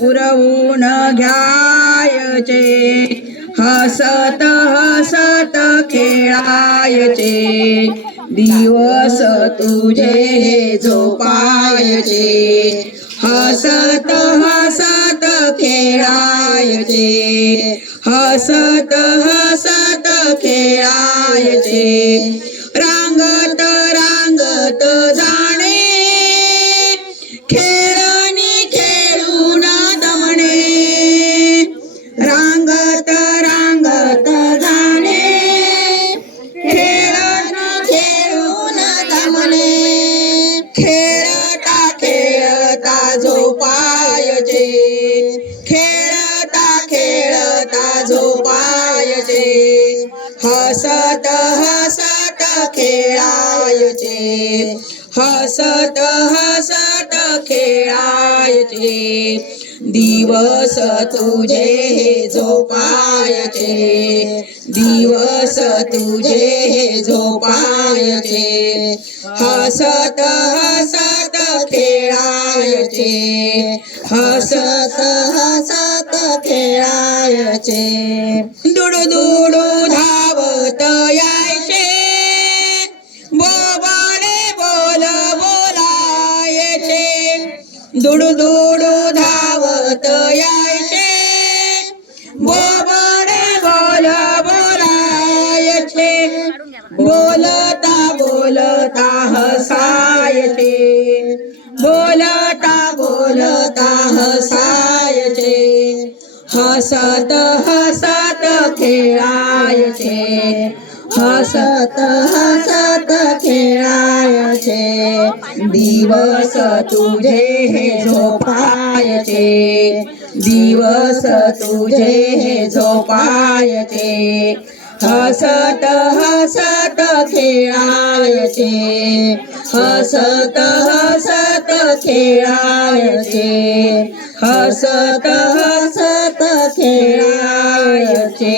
पुरवून घ्यायचे हसत हसत खेळायचे दिवस तुझे झोपायचे हसत हसत खेळायचे हसत हसत खेळायचे रांगत रांगत जाणे खेळणी खेळून दमणे रांगत रांगत जाणे खेळणी खेळून दमणे खेळता खेळता झोपायचे खेळता खेळता झोपायचे हसत हसत खेळायचे हसत हसत खेळायचे दिवस तुझे झोपायचे दिवस तुझे झोपायचे हसत हसत खेळायचे हसत हसत खेळायचे दुडू दुडू धावत यायचे बोबाडे बोल बोलायचे दुडू दुडू धावत यायचे बोबाडे बोल बोलायचे बोलता बोलता हसायचे बोलता बोलता हसायचे हसत हसत खेळायचे हसत हसत खेळायचे दिवस तुझे झोपायचे दिवस तुझे झोपायचे हसत हसत खेळायचे हसत हसत खेळायचे हसत हसत खेळायचे